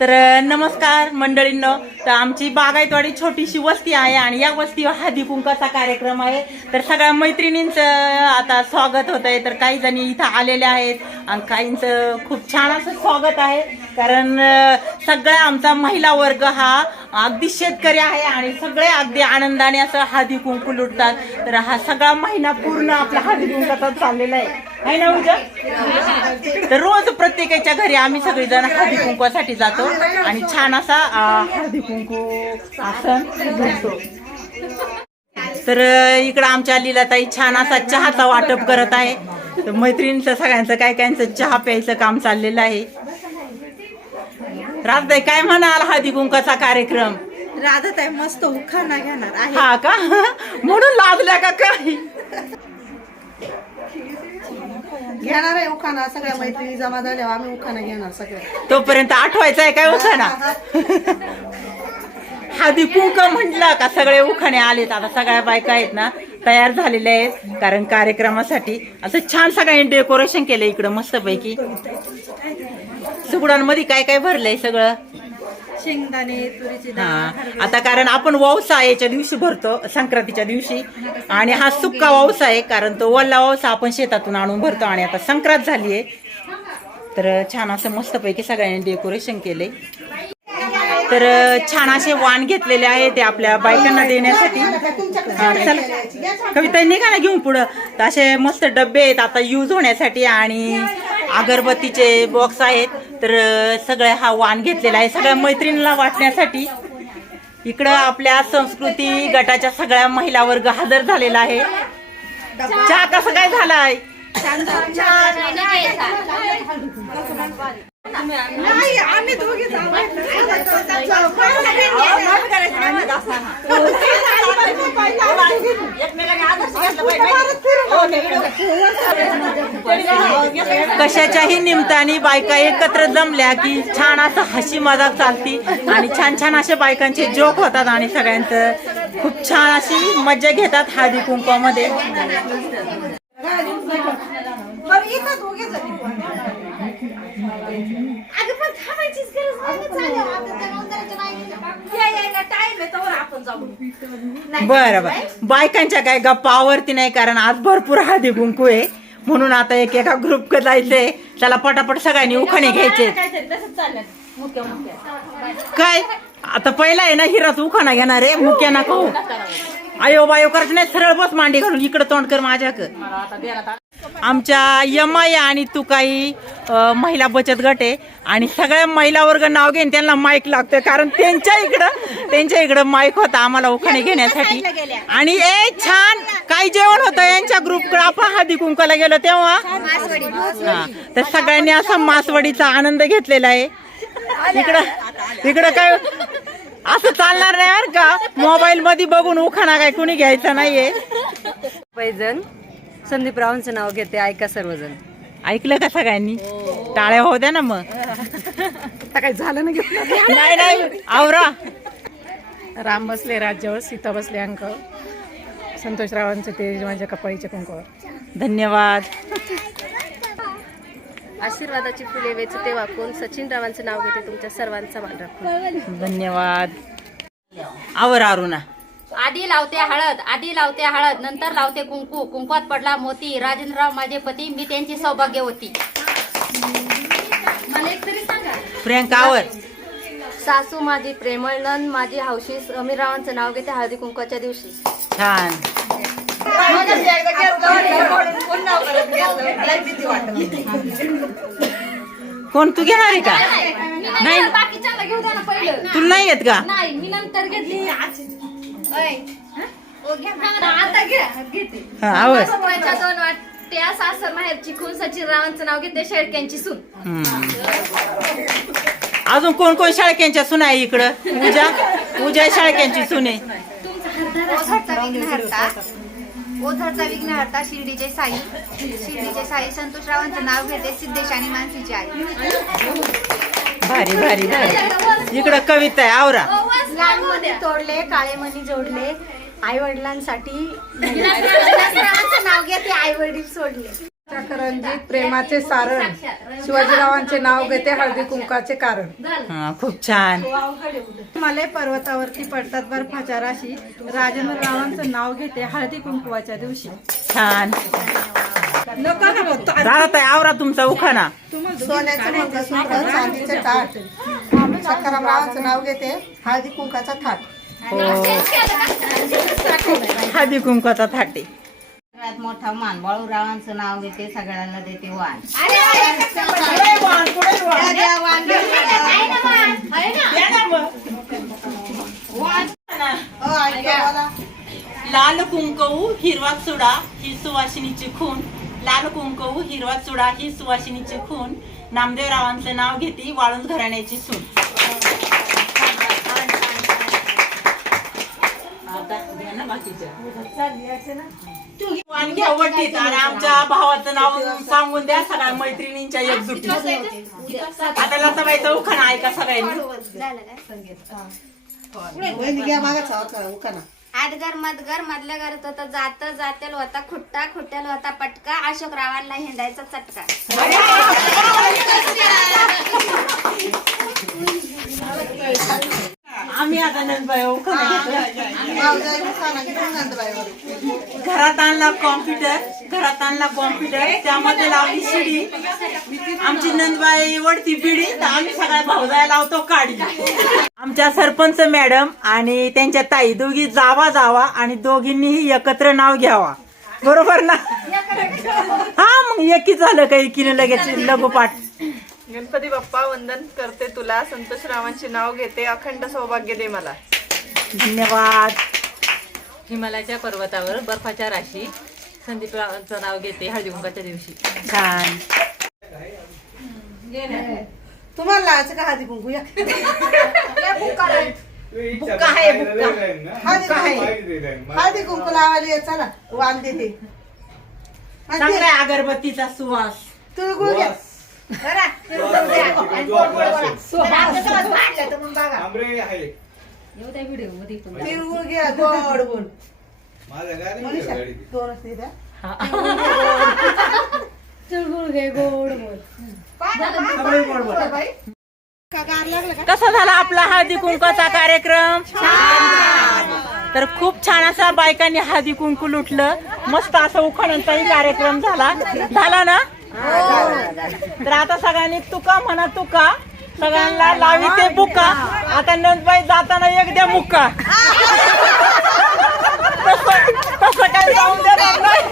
तर नमस्कार मंडळींनो. तर आमची बागायतवाडी छोटीशी वस्ती आहे आणि या वस्तीवर हळदी कुंकाचा कार्यक्रम आहे. तर सगळ्या मैत्रिणींचं आता स्वागत होत आहे तर काही जणी इथं आलेल्या आहेत आणि काहींचं खूप छान असं स्वागत आहे. कारण सगळा आमचा महिला वर्ग हा अगदी शेतकरी आहे आणि सगळे अगदी आनंदाने असं हळदी कुंकू लुटतात. तर हा सगळा महिना पूर्ण आपला हळदी कुंकाचा चाललेला आहे. आहे ना उद्या तर रोज प्रत्येकाच्या घरी आम्ही सगळेजण हळदी कुंकवासाठी जातो आणि छान असा अं, हळदी कुंकू आसन घेतो. तर इकडं आमच्या लिलाताई छान असा चहाचा वाटप करत आहे. तर मैत्रिणीचं सगळ्यांचं काय कायचं चहा प्यायचं काम चाललेलं आहे. राजताई काय म्हणाल हळदी कुंकाचा कार्यक्रम? आहे मस्त उखाणा घेणार आहे. हा का? म्हणून लाजल्या का काय घेणार आहे उखाणा सगळ्या मैत्रिणी जमा झाल्यावर आम्ही उखाणा घेणार सगळे तोपर्यंत आठवायचं आहे काय उखाणा? हळदी कुंक म्हटलं का सगळे उखाणे आलेत आता सगळ्या बायका आहेत ना तयार झालेल्या आहेत. कारण कार्यक्रमासाठी असं छान सगळ्यांनी डेकोरेशन केलं इकडं मस्तपैकी. सुगडांमध्ये काय काय भरलंय सगळं? शेंगदाणे तुरीची हा. आता कारण आपण वौसा याच्या दिवशी भरतो संक्रांतीच्या दिवशी. आणि हा सुक्का वौसा आहे कारण तो वल्ला वौसा आपण शेतातून आणून भरतो आणि आता संक्रांत झाली आहे तर छान असं मस्तपैकी सगळ्यांनी डेकोरेशन केले तर छान असे वाण घेतलेले आहे ते आपल्या बायकांना देण्यासाठी. हा, चला. कविता निघा ना घेऊन पुढं. तर असे मस्त डबे आहेत आता यूज होण्यासाठी आणि अगरबत्तीचे बॉक्स आहेत. तर सगळे हा वाण घेतलेला आहे. सगळ्या मैत्रिणीला वाटण्यासाठी इकडं आपल्या संस्कृती गटाच्या सगळ्या महिला वर्ग हजर झालेला आहे. चहा कसं काय झालाय? नाही आम्ही दोघे कशाच्याही निमित्ताने बायका एकत्र जमल्या की छान असं हशी मजाक चालती आणि छान छान असे बायकांचे जोक होतात आणि सगळ्यांचं खूप छान अशी मजा घेतात हळदी कुंकवामध्ये. बरं बरं. बायकांच्या काय गप्पा आवरती नाही कारण आज भरपूर हळदी कुंकू आहे. म्हणून आता एक एका ग्रुप जायचंय. त्याला पटापट सगळ्यांनी उखाणे घ्यायचे. काय? आता पहिला आहे ना हिराच उखाणा घेणार आहे. मुक्या ना कहू आयो बायो करत नाही सरळ बस मांडी घालून इकडं तोंड कर माझ्याक. आमच्या यमाई आणि तुकाई अं, महिला बचत गट आहे. आणि सगळ्या महिला वर्ग नाव घेऊन त्यांना माईक लागतोय. कारण त्यांच्या इकडं त्यांच्या इकडं माईक होता आम्हाला उखाणे घेण्यासाठी. आणि ए छान! काय जेवण होतं यांच्या ग्रुपकडे आपण हळदी कुंकाला गेलो तेव्हा. हा. तर सगळ्यांनी असा मासवडीचा आनंद घेतलेला आहे. इकडं इकडं काय असं चालणार नाही बरं का? मोबाईल मध्ये बघून उखाणा काय कुणी घ्यायचा नाहीये. पैजण संदीप रावांचं नाव घेते ऐका सर्वजण. ऐकलं का सगळ्यांनी? टाळ्या होऊ द्या ना मग. काय झालं ना नाही नाही. आवरा. राम बसले राज्यावर सीता बसले अंक. संतोषरावांचे ते माझ्या कपाळीच्या कुंकवावर. धन्यवाद. आशीर्वादाची फुले वेचते वाकून सचिन रावांचं नाव घेते तुमच्या सर्वांचा मान राखून. धन्यवाद. आवर अरुणा. आधी लावते हळद आधी लावते हळद नंतर लावते कुंकू. कुंकवात पडला मोती. राजेंद्रराव माझे पती मी त्यांची सौभाग्यवती मला एक तरी सांगा. प्रियंका आवर. सासू माझी प्रेमळ नन माझी हौशी समीर रावांचं नाव घेते हळदी कुंकवाच्या दिवशी. छान. कोण तू घेणार आहे का? नाही बाकीच्या घेऊ द्या ना पहिलं. तुला नाही येत का? नाही मी नंतर घेतली. हा, दोन वाट्या सासर नाव घेते शेळक्यांची सून. अजून कोण कोण शाळक्यांच्या सुना आहे इकडं? पूजा? पूजा शाळक्यांची सुने ओझरचा विघ्नहर्ता. ओझरचा विघ्नहर्ता शिर्डीचे साई. शिर्डीचे साई संतोषरावांचं नाव घेते सिद्धेश आणि मानसीची आई. भारी भारी भारी. इकडं कविता आहे आवरा. लहान मणी तोडले काळे मणी जोडले आई वडिलांसाठी नाव घेते आई वडील सोडले. करंजीत प्रेमाचे सारण. शिवाजीरावांचे नाव घेते हळदी कुंकाचे कारण. हा, खूप छान. मले पर्वतावरती पडतात बर्फाच्या राशी राजेंद्र रावांचं नाव घेते हळदी कुंकुवाच्या दिवशी. छान. आवरा तुमचा उखाणा. सोन्याचं मंगळसूत्र चांदीचं ताट. सकाराम रावांचं नाव घेते हळदी कुंकाचा थाट हो हळदी कुंकाचा थाटे सगळ्यात मोठा मान बाळूरावांचं नाव घेते सगळ्यांना देते हो, मला. लाल कुंकऊ हिरवा चुडा ही सुवासिनीची खून लाल कुंकऊ हिरवा चुडा ही सुवासिनीची खून नामदेवरावांचं नाव घेते वाळूंज घराण्याची सून घ्या वटीत आणि आमच्या भावाचं नाव सांगून द्या सगळ्या मैत्रिणींच्या एकजुटी आता उखाणा ऐका सगळ्यांनी? उखाणा. आडगर मदगर मधल्या घरात होता जात जातेल होता खुट्टा खुट्ट्याल होता पटका अशोक रावांना हिंडायचा चटका. आम्ही आता नंदबाई घेऊन नंदबाईवर. घरात आणला कॉम्प्युटर घरात आणला कॉम्प्युटर त्यामध्ये लावली शिडी. आमची नंदबाई वडती पिढी तर आम्ही सगळ्या भाऊजाया लावतो काढी आमच्या सरपंच मॅडम आणि त्यांच्या ताई दोघी जावा जावा आणि दोघींनीही एकत्र नाव घ्यावा. बरोबर ना? हा मग एकी झालं काही की लगेच लगोपाठ गणपती बाप्पा वंदन करते तुला. संतोषरावांचे नाव घेते. अखंड सौभाग्य दे मला. धन्यवाद. हिमालयाच्या पर्वतावर बर्फाच्या राशी संदीपरावांचं नाव घेते हळदीकुंकाच्या दिवशी. छान. तुम्हाला लावायचं का हळदी कुंकू या बुक्का आहे बुक्का. हळदी कुंकू हळदी कुंकू लावायला ये, चला. वाण देते आणि ते चांगला अगरबत्तीचा सुवास तिळगुळ घ्या तिळगुळ घ्या गोड गोड मनीषा, दोनच दे द्या. तिळगुळ घे गोड बोल. सगळे बरोबर बाई, का गार लागलं का कसा झाला आपला हळदी कुंकाचा कार्यक्रम? तर खूप छान असा बायकांनी हळदी कुंकू लुटलं. मस्त असा उखाण्यांचाही कार्यक्रम झाला. झाला ना? तर आता सगळ्यांनी तुका म्हणा तुका. सगळ्यांना लावी ते बुका. आता नंदबाई जाताना एक द्या मुक्का तसं तसं जाऊन देणार नाही.